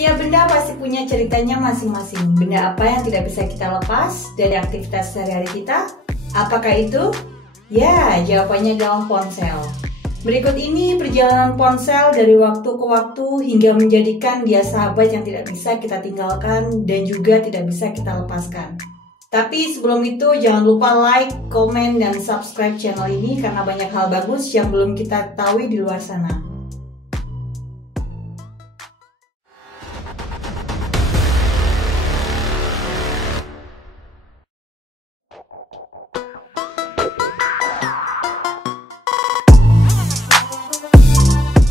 Setiap benda pasti punya ceritanya masing-masing. Benda apa yang tidak bisa kita lepas dari aktivitas sehari-hari kita? Apakah itu? Ya, jawabannya adalah ponsel. Berikut ini perjalanan ponsel dari waktu ke waktu hingga menjadikan dia sahabat yang tidak bisa kita tinggalkan dan juga tidak bisa kita lepaskan. Tapi sebelum itu jangan lupa like, komen, dan subscribe channel ini karena banyak hal bagus yang belum kita ketahui di luar sana.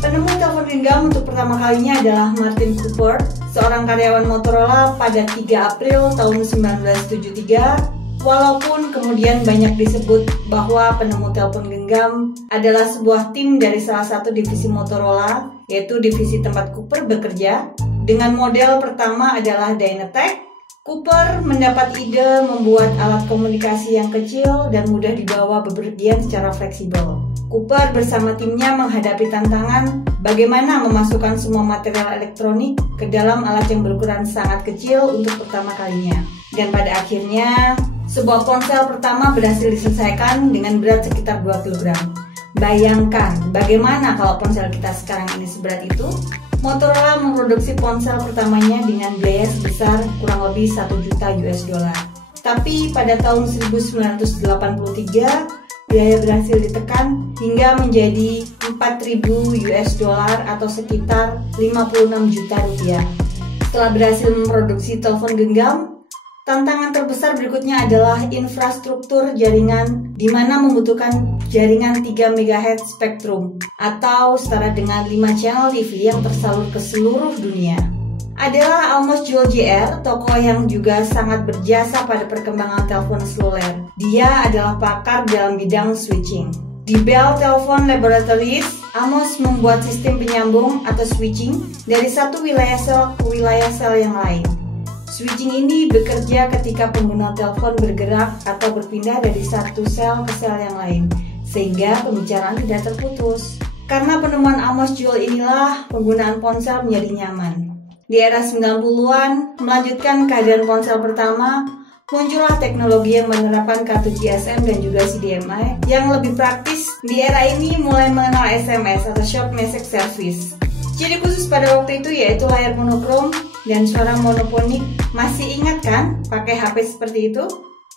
Penemu telepon genggam untuk pertama kalinya adalah Martin Cooper, seorang karyawan Motorola pada 3 April tahun 1973. Walaupun kemudian banyak disebut bahwa penemu telepon genggam adalah sebuah tim dari salah satu divisi Motorola, yaitu divisi tempat Cooper bekerja. Dengan model pertama adalah Dynatec, Cooper mendapat ide membuat alat komunikasi yang kecil dan mudah dibawa bepergian secara fleksibel. Cooper bersama timnya menghadapi tantangan bagaimana memasukkan semua material elektronik ke dalam alat yang berukuran sangat kecil untuk pertama kalinya. Dan pada akhirnya, sebuah ponsel pertama berhasil diselesaikan dengan berat sekitar 2 kg. Bayangkan bagaimana kalau ponsel kita sekarang ini seberat itu? Motorola memproduksi ponsel pertamanya dengan biaya sebesar kurang lebih 1 juta US dollar. Tapi pada tahun 1983, biaya berhasil ditekan hingga menjadi 4.000 US dollar atau sekitar 56 juta rupiah. Setelah berhasil memproduksi telepon genggam, tantangan terbesar berikutnya adalah infrastruktur jaringan di mana membutuhkan jaringan 3 MHz spektrum atau setara dengan 5 channel TV yang tersalur ke seluruh dunia. Adalah Amos Joel Jr., tokoh yang juga sangat berjasa pada perkembangan telepon seluler. Dia adalah pakar dalam bidang switching. Di Bell Telephone Laboratories, Amos membuat sistem penyambung atau switching dari satu wilayah sel ke wilayah sel yang lain. Switching ini bekerja ketika pengguna telepon bergerak atau berpindah dari satu sel ke sel yang lain, sehingga pembicaraan tidak terputus. Karena penemuan Amos Joel inilah penggunaan ponsel menjadi nyaman. Di era 90-an, melanjutkan kehadiran ponsel pertama, muncullah teknologi yang menerapkan kartu GSM dan juga CDMA yang lebih praktis. Di era ini mulai mengenal SMS atau Short Message Service. Ciri khusus pada waktu itu yaitu layar monokrom dan suara monofonik. Masih ingat kan pakai HP seperti itu?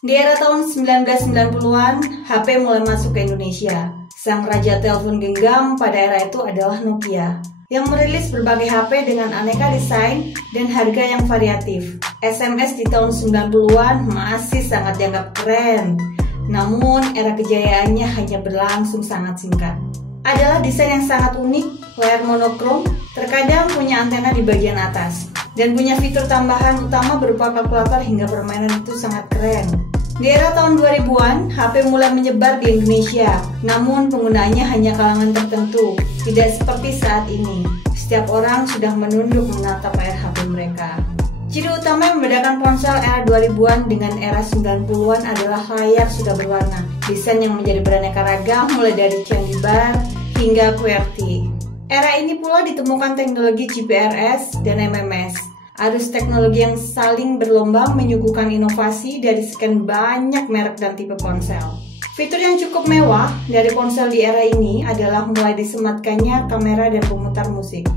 Di era tahun 1990-an, HP mulai masuk ke Indonesia. Sang raja telepon genggam pada era itu adalah Nokia, yang merilis berbagai HP dengan aneka desain dan harga yang variatif. SMS di tahun 90-an masih sangat dianggap keren, namun era kejayaannya hanya berlangsung sangat singkat. Adalah desain yang sangat unik, layar monokrom, terkadang punya antena di bagian atas, dan punya fitur tambahan utama berupa kalkulator hingga permainan itu sangat keren. Di era tahun 2000-an, HP mulai menyebar di Indonesia, namun penggunanya hanya kalangan tertentu, tidak seperti saat ini. Setiap orang sudah menunduk menatap layar HP mereka. Ciri utama yang membedakan ponsel era 2000-an dengan era 90-an adalah layar sudah berwarna, desain yang menjadi beraneka ragam mulai dari candy bar hingga QWERTY. Era ini pula ditemukan teknologi GPRS dan MMS. Arus teknologi yang saling berlomba menyuguhkan inovasi dari sekian banyak merek dan tipe ponsel. Fitur yang cukup mewah dari ponsel di era ini adalah mulai disematkannya kamera dan pemutar musik,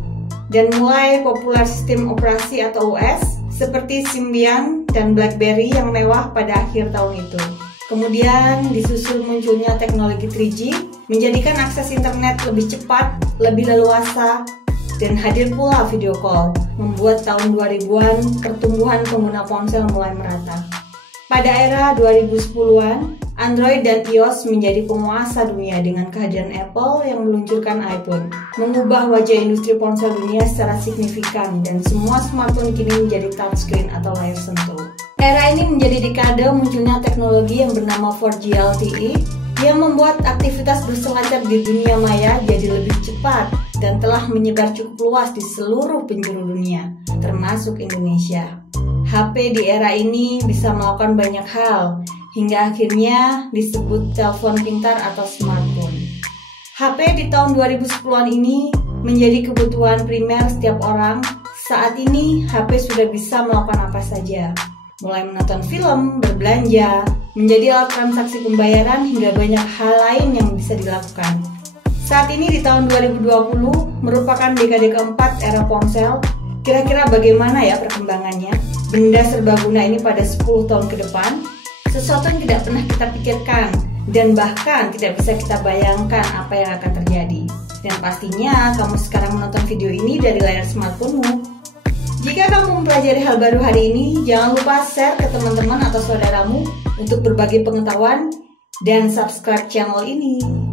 dan mulai populer sistem operasi atau OS seperti Symbian dan BlackBerry yang mewah pada akhir tahun itu. Kemudian disusul munculnya teknologi 3G, menjadikan akses internet lebih cepat, lebih leluasa, dan hadir pula video call, membuat tahun 2000-an pertumbuhan pengguna ponsel mulai merata. Pada era 2010-an, Android dan iOS menjadi penguasa dunia dengan kehadiran Apple yang meluncurkan iPhone, mengubah wajah industri ponsel dunia secara signifikan dan semua smartphone kini menjadi touchscreen atau layar sentuh. Era ini menjadi dekade munculnya teknologi yang bernama 4G LTE yang membuat aktivitas berselancar di dunia maya jadi lebih cepat dan telah menyebar cukup luas di seluruh penjuru dunia, termasuk Indonesia. HP di era ini bisa melakukan banyak hal, hingga akhirnya disebut telepon pintar atau smartphone. HP di tahun 2010-an ini menjadi kebutuhan primer setiap orang Saat ini, HP sudah bisa melakukan apa saja, mulai menonton film, berbelanja, menjadi alat transaksi pembayaran, hingga banyak hal lain yang bisa dilakukan. Saat ini di tahun 2020 merupakan dekade keempat era ponsel. Kira-kira bagaimana ya perkembangannya? Benda serbaguna ini pada 10 tahun ke depan, sesuatu yang tidak pernah kita pikirkan dan bahkan tidak bisa kita bayangkan apa yang akan terjadi. Dan pastinya kamu sekarang menonton video ini dari layar smartphone-mu. Jika kamu mempelajari hal baru hari ini, jangan lupa share ke teman-teman atau saudaramu untuk berbagi pengetahuan dan subscribe channel ini.